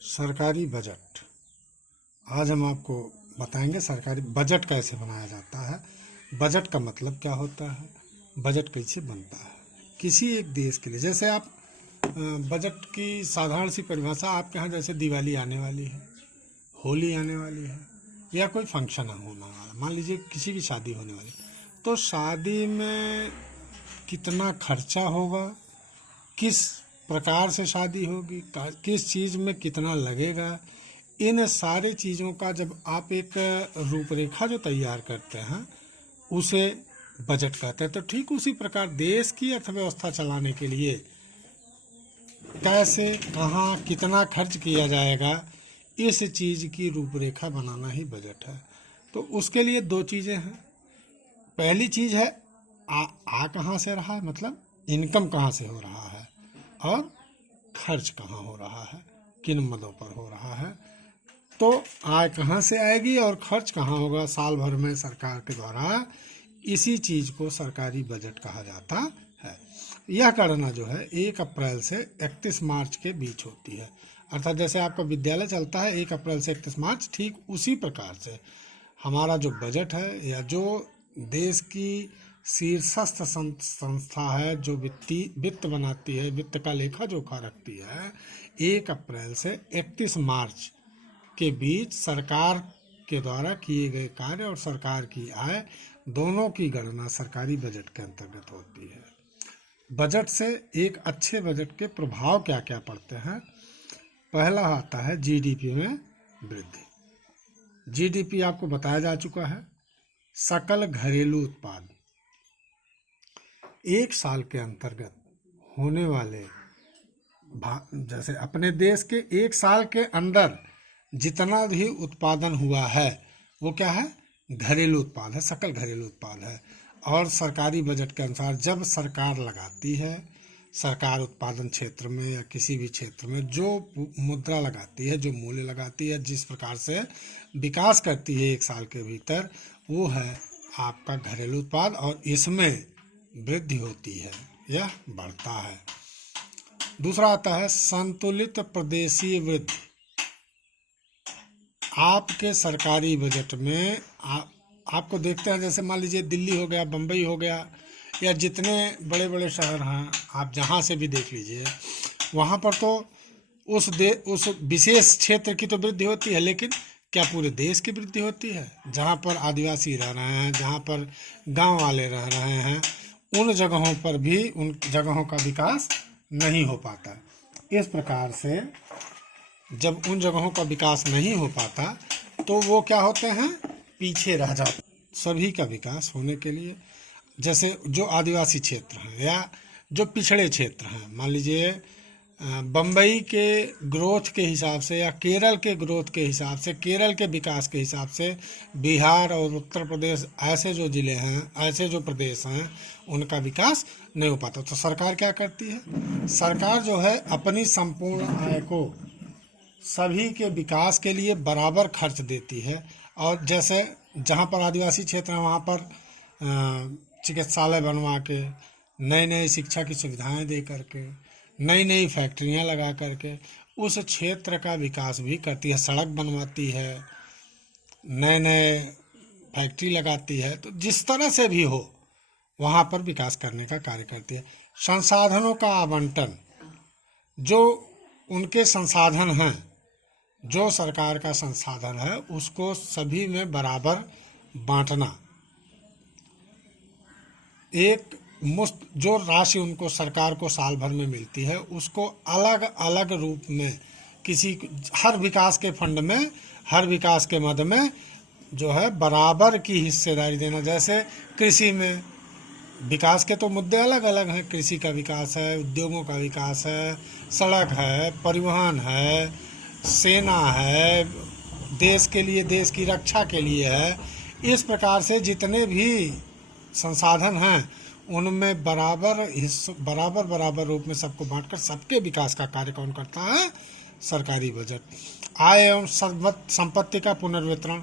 सरकारी बजट। आज हम आपको बताएंगे सरकारी बजट कैसे बनाया जाता है, बजट का मतलब क्या होता है, बजट कैसे बनता है किसी एक देश के लिए। जैसे आप बजट की साधारण सी परिभाषा, आपके यहाँ जैसे दिवाली आने वाली है, होली आने वाली है, या कोई फंक्शन होना वाला, मान लीजिए किसी की शादी होने वाली, तो शादी में कितना खर्चा होगा, किस प्रकार से शादी होगी, किस चीज़ में कितना लगेगा, इन सारी चीज़ों का जब आप एक रूपरेखा जो तैयार करते हैं उसे बजट कहते हैं। तो ठीक उसी प्रकार देश की अर्थव्यवस्था चलाने के लिए कैसे, कहाँ, कितना खर्च किया जाएगा, इस चीज़ की रूपरेखा बनाना ही बजट है। तो उसके लिए दो चीज़ें हैं। पहली चीज़ है आ कहाँ से रहा है, मतलब इनकम कहाँ से हो रहा है, और खर्च कहाँ हो रहा है, किन मदों पर हो रहा है। तो आय कहाँ से आएगी और खर्च कहाँ होगा साल भर में सरकार के द्वारा, इसी चीज़ को सरकारी बजट कहा जाता है। यह गणना जो है 1 अप्रैल से 31 मार्च के बीच होती है। अर्थात जैसे आपका विद्यालय चलता है 1 अप्रैल से 31 मार्च, ठीक उसी प्रकार से हमारा जो बजट है, या जो देश की शीर्षस्थ संस्था है जो वित्त बनाती है, वित्त का लेखा जोखा रखती है, 1 अप्रैल से 31 मार्च के बीच सरकार के द्वारा किए गए कार्य और सरकार की आय दोनों की गणना सरकारी बजट के अंतर्गत होती है। बजट से एक अच्छे बजट के प्रभाव क्या क्या पड़ते हैं। पहला आता है जीडीपी में वृद्धि। जीडीपी आपको बताया जा चुका है, सकल घरेलू उत्पाद। एक साल के अंतर्गत होने वाले, जैसे अपने देश के एक साल के अंदर जितना भी उत्पादन हुआ है वो क्या है, घरेलू उत्पाद है, सकल घरेलू उत्पाद है। और सरकारी बजट के अनुसार जब सरकार लगाती है, सरकार उत्पादन क्षेत्र में या किसी भी क्षेत्र में जो मुद्रा लगाती है, जो मूल्य लगाती है, जिस प्रकार से विकास करती है एक साल के भीतर, वो है आपका घरेलू उत्पाद, और इसमें वृद्धि होती है, यह बढ़ता है। दूसरा आता है संतुलित प्रदेशीय वृद्धि। आपके सरकारी बजट में आपको देखते हैं, जैसे मान लीजिए दिल्ली हो गया, बम्बई हो गया, या जितने बड़े बड़े शहर हैं, आप जहाँ से भी देख लीजिए, वहाँ पर तो उस विशेष क्षेत्र की तो वृद्धि होती है, लेकिन क्या पूरे देश की वृद्धि होती है? जहाँ पर आदिवासी रह रहे हैं, जहाँ पर गांव वाले रह रहे हैं, उन जगहों पर भी उन जगहों का विकास नहीं हो पाता। इस प्रकार से जब उन जगहों का विकास नहीं हो पाता तो वो क्या होते हैं, पीछे रह जाते। सभी का विकास होने के लिए, जैसे जो आदिवासी क्षेत्र हैं या जो पिछड़े क्षेत्र हैं, मान लीजिए बम्बई के ग्रोथ के हिसाब से या केरल के ग्रोथ के हिसाब से, केरल के विकास के हिसाब से बिहार और उत्तर प्रदेश, ऐसे जो ज़िले हैं, ऐसे जो प्रदेश हैं, उनका विकास नहीं हो पाता। तो सरकार क्या करती है, सरकार जो है अपनी संपूर्ण आय को सभी के विकास के लिए बराबर खर्च देती है। और जैसे जहाँ पर आदिवासी क्षेत्र है वहाँ पर चिकित्सालय बनवा के, नई नई शिक्षा की सुविधाएं दे करके, नई नई फैक्ट्रियाँ लगा करके उस क्षेत्र का विकास भी करती है, सड़क बनवाती है, नए नए फैक्ट्री लगाती है। तो जिस तरह से भी हो वहाँ पर विकास करने का कार्य करती है। संसाधनों का आवंटन, जो उनके संसाधन हैं, जो सरकार का संसाधन है उसको सभी में बराबर बांटना। एक मुश्त जो राशि उनको सरकार को साल भर में मिलती है उसको अलग अलग रूप में हर विकास के फंड में, हर विकास के मद में जो है बराबर की हिस्सेदारी देना। जैसे कृषि में विकास के तो मुद्दे अलग अलग हैं, कृषि का विकास है, उद्योगों का विकास है, सड़क है, परिवहन है, सेना है, देश के लिए, देश की रक्षा के लिए है। इस प्रकार से जितने भी संसाधन हैं उनमें बराबर रूप में सबको बांटकर सबके विकास का कार्य कौन करता है, सरकारी बजट। आय एवं संपत्ति का पुनर्वितरण,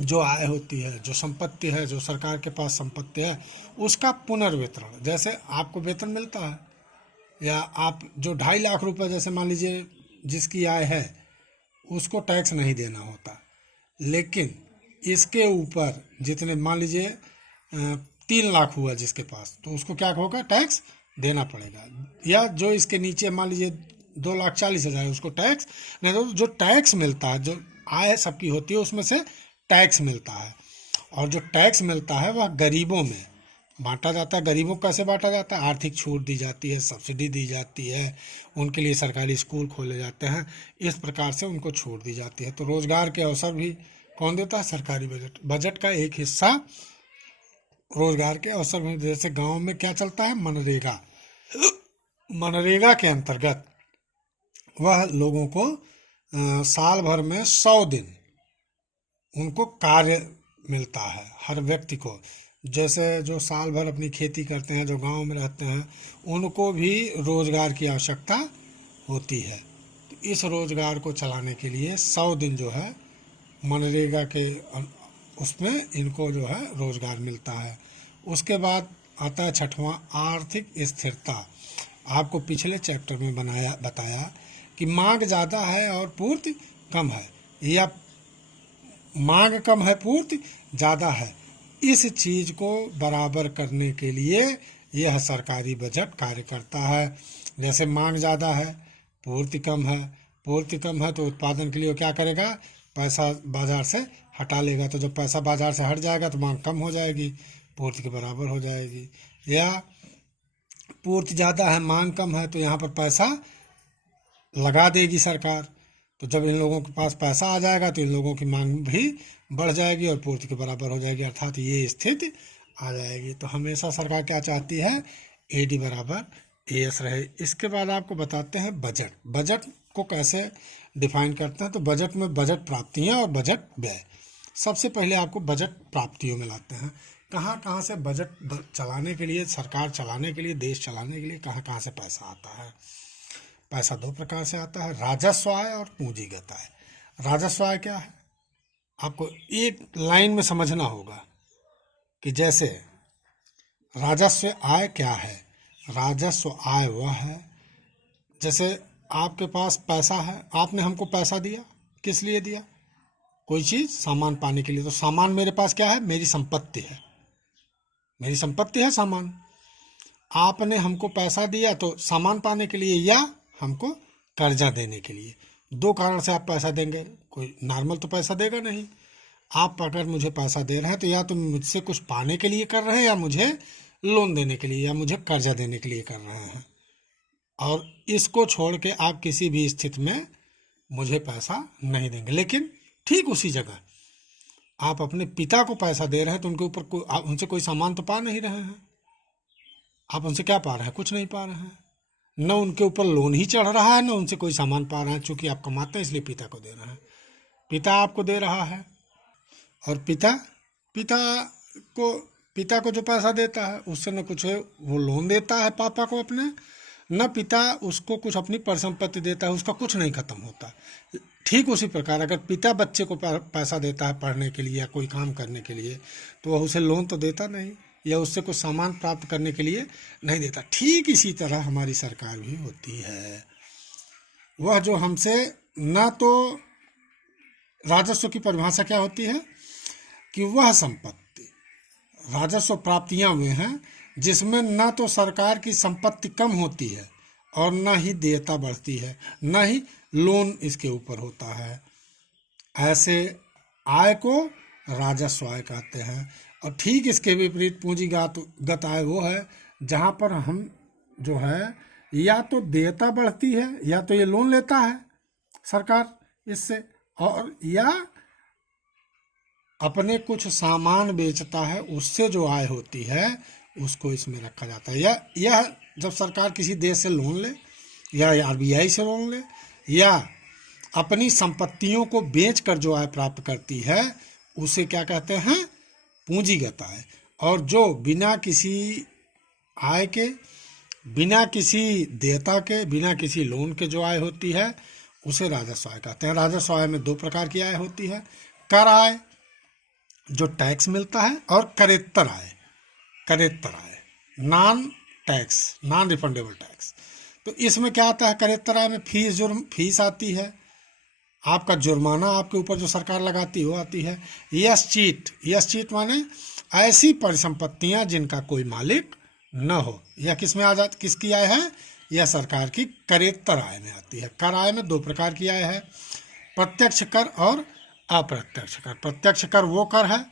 जो आय होती है, जो संपत्ति है, जो सरकार के पास संपत्ति है, उसका पुनर्वितरण। जैसे आपको वेतन मिलता है, या आप जो 2.5 लाख रुपए, जैसे मान लीजिए जिसकी आय है उसको टैक्स नहीं देना होता, लेकिन इसके ऊपर जितने मान लीजिए 3 लाख हुआ जिसके पास, तो उसको क्या होगा, टैक्स देना पड़ेगा। या जो इसके नीचे मान लीजिए 2,40,000 उसको टैक्स नहीं, तो जो टैक्स मिलता है, जो आय सबकी होती है उसमें से टैक्स मिलता है, और जो टैक्स मिलता है वह गरीबों में बांटा जाता है। गरीबों को कैसे बांटा जाता है, आर्थिक छूट दी जाती है, सब्सिडी दी जाती है, उनके लिए सरकारी स्कूल खोले जाते हैं, इस प्रकार से उनको छूट दी जाती है। तो रोजगार के अवसर भी कौन देता है, सरकारी बजट। बजट का एक हिस्सा रोजगार के अवसर में, जैसे गांव में क्या चलता है, मनरेगा। मनरेगा के अंतर्गत वह लोगों को साल भर में 100 दिन उनको कार्य मिलता है, हर व्यक्ति को। जैसे जो साल भर अपनी खेती करते हैं, जो गांव में रहते हैं, उनको भी रोजगार की आवश्यकता होती है। तो इस रोजगार को चलाने के लिए 100 दिन जो है मनरेगा के उसमें इनको जो है रोजगार मिलता है। उसके बाद आता है 6वां, आर्थिक स्थिरता। आपको पिछले चैप्टर में बताया कि मांग ज़्यादा है और पूर्ति कम है, या मांग कम है पूर्ति ज़्यादा है। इस चीज़ को बराबर करने के लिए यह सरकारी बजट कार्य करता है। जैसे मांग ज़्यादा है, पूर्ति कम है। पूर्ति कम है तो उत्पादन के लिए वो क्या करेगा, पैसा बाजार से हटा लेगा। तो जब पैसा बाजार से हट जाएगा तो मांग कम हो जाएगी, पूर्ति के बराबर हो जाएगी। या पूर्ति ज़्यादा है, मांग कम है, तो यहाँ पर पैसा लगा देगी सरकार। तो जब इन लोगों के पास पैसा आ जाएगा तो इन लोगों की मांग भी बढ़ जाएगी और पूर्ति के बराबर हो जाएगी, अर्थात ये स्थिति आ जाएगी। तो हमेशा सरकार क्या चाहती है, AD बराबर AS रहे। इसके बाद आपको बताते हैं बजट। बजट को कैसे डिफाइन करते हैं, तो बजट में बजट प्राप्तियां और बजट व्यय। सबसे पहले आपको बजट प्राप्तियों में लाते हैं। कहाँ कहाँ से बजट चलाने के लिए, सरकार चलाने के लिए, देश चलाने के लिए कहाँ कहाँ से पैसा आता है। पैसा 2 प्रकार से आता है, राजस्व आय और पूंजीगत आय। राजस्व आय क्या है, आपको एक लाइन में समझना होगा कि जैसे राजस्व आय क्या है। राजस्व आय वह है, जैसे आपके पास पैसा है, आपने हमको पैसा दिया, किस लिए दिया, कोई चीज़ सामान पाने के लिए। तो सामान मेरे पास क्या है, मेरी संपत्ति है, मेरी संपत्ति है सामान। आपने हमको पैसा दिया तो सामान पाने के लिए या हमको कर्जा देने के लिए। 2 कारण से आप पैसा देंगे, कोई नॉर्मल तो पैसा देगा नहीं। आप अगर मुझे पैसा दे रहे हैं तो या तो मुझसे कुछ पाने के लिए कर रहे हैं, या मुझे लोन देने के लिए, या मुझे कर्जा देने के लिए कर रहे हैं। और इसको छोड़ के आप किसी भी स्थिति में मुझे पैसा नहीं देंगे। लेकिन ठीक उसी जगह आप अपने पिता को पैसा दे रहे हैं तो उनके ऊपर आप उनसे कोई सामान तो पा नहीं रहे हैं। आप उनसे क्या पा रहे हैं, कुछ नहीं पा रहे हैं। न उनके ऊपर लोन ही चढ़ रहा है, न उनसे कोई सामान पा रहे हैं। चूंकि आप कमाते हैं इसलिए पिता को दे रहे हैं, पिता आपको दे रहा है। और पिता को जो पैसा देता है उससे न कुछ है, वो लोन देता है पापा को अपने, न पिता उसको कुछ अपनी परिसंपत्ति देता है, उसका कुछ नहीं खत्म होता। ठीक उसी प्रकार अगर पिता बच्चे को पैसा देता है पढ़ने के लिए या कोई काम करने के लिए, तो वह उसे लोन तो देता नहीं, या उससे कुछ सामान प्राप्त करने के लिए नहीं देता। ठीक इसी तरह हमारी सरकार भी होती है। वह जो हमसे न तो राजस्व की परिभाषा क्या होती है कि वह संपत्ति, राजस्व प्राप्तियां वे हैं जिसमें न तो सरकार की संपत्ति कम होती है और न ही देयता बढ़ती है, न ही लोन इसके ऊपर होता है। ऐसे आय को राजस्व आय कहते हैं। और ठीक इसके विपरीत पूंजीगत आय वो है जहाँ पर हम जो है या तो देयता बढ़ती है, या तो ये लोन लेता है सरकार इससे, और या अपने कुछ सामान बेचता है, उससे जो आय होती है उसको इसमें रखा जाता है। या यह जब सरकार किसी देश से लोन ले, या RBI से लोन ले, या अपनी संपत्तियों को बेचकर जो आय प्राप्त करती है उसे क्या कहते हैं, पूंजीगत आय। और जो बिना किसी आय के, बिना किसी देयता के, बिना किसी लोन के जो आय होती है उसे राजस्व आय कहते हैं। राजस्व आय में 2 प्रकार की आय होती है, कर आय जो टैक्स मिलता है, और करेत्तर आय, करेत्तर आय non tax, non refundable tax. तो इसमें क्या आता है, करेक्टर आय में फीस आती है, आपका जुर्माना आपके ऊपर जो सरकार लगाती है वो आती है। यस चीट माने ऐसी परिसंपत्तियां जिनका कोई मालिक न हो, यह किस में आ जाती, किसकी आय है, यह सरकार की करेक्टर आय में आती है। कर आय में दो प्रकार की आय है, प्रत्यक्ष कर और अप्रत्यक्ष कर। प्रत्यक्ष कर वो कर है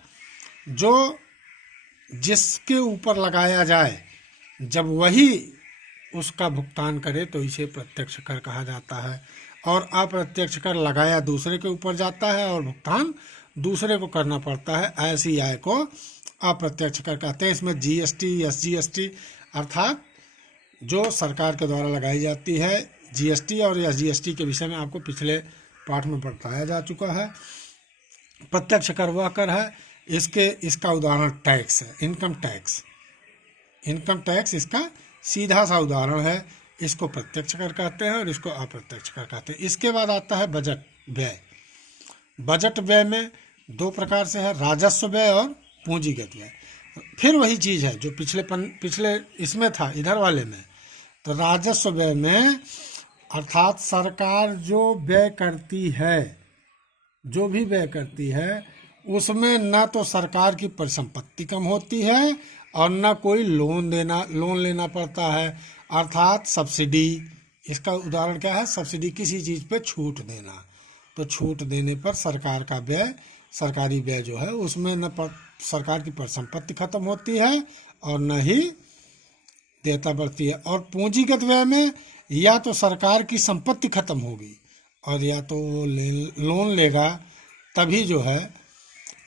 जो जिसके ऊपर लगाया जाए, जब वही उसका भुगतान करे तो इसे प्रत्यक्ष कर कहा जाता है। और अप्रत्यक्ष कर लगाया दूसरे के ऊपर जाता है और भुगतान दूसरे को करना पड़ता है, ऐसी आय को अप्रत्यक्ष कर कहते हैं। इसमें जीएसटी, एसजीएसटी अर्थात जो सरकार के द्वारा लगाई जाती है, जीएसटी और एसजीएसटी के विषय में आपको पिछले पाठ में बताया जा चुका है। प्रत्यक्ष कर वह कर है, इसका उदाहरण टैक्स है, इनकम टैक्स इसका सीधा सा उदाहरण है। इसको प्रत्यक्ष कर कहते हैं और इसको अप्रत्यक्ष कर कहते हैं। इसके बाद आता है बजट व्यय। बजट व्यय में दो प्रकार से है, राजस्व व्यय और पूंजीगत व्यय। फिर वही चीज़ है जो पिछले इसमें था, इधर वाले में। तो राजस्व व्यय में अर्थात सरकार जो व्यय करती है, जो भी व्यय करती है, उसमें न तो सरकार की परिसंपत्ति कम होती है और न कोई लोन लेना पड़ता है, अर्थात सब्सिडी। इसका उदाहरण क्या है, सब्सिडी, किसी चीज़ पे छूट देना। तो छूट देने पर सरकार का व्यय, सरकारी व्यय जो है उसमें न सरकार की परिसंपत्ति खत्म होती है और न ही देयता बढ़ती है। और पूंजीगत व्यय में या तो सरकार की संपत्ति खत्म होगी और या तो वो लोन लेगा, तभी जो है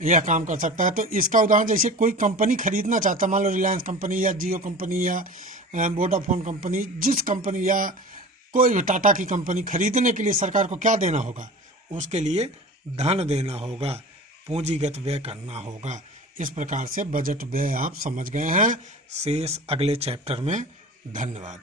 यह काम कर सकता है। तो इसका उदाहरण जैसे कोई कंपनी खरीदना चाहता है, मान लो रिलायंस कंपनी या जियो कंपनी या वोडाफोन कंपनी, जिस कंपनी या कोई भी टाटा की कंपनी खरीदने के लिए सरकार को क्या देना होगा, उसके लिए धन देना होगा, पूंजीगत व्यय करना होगा। इस प्रकार से बजट व्यय आप समझ गए हैं। शेष अगले चैप्टर में। धन्यवाद।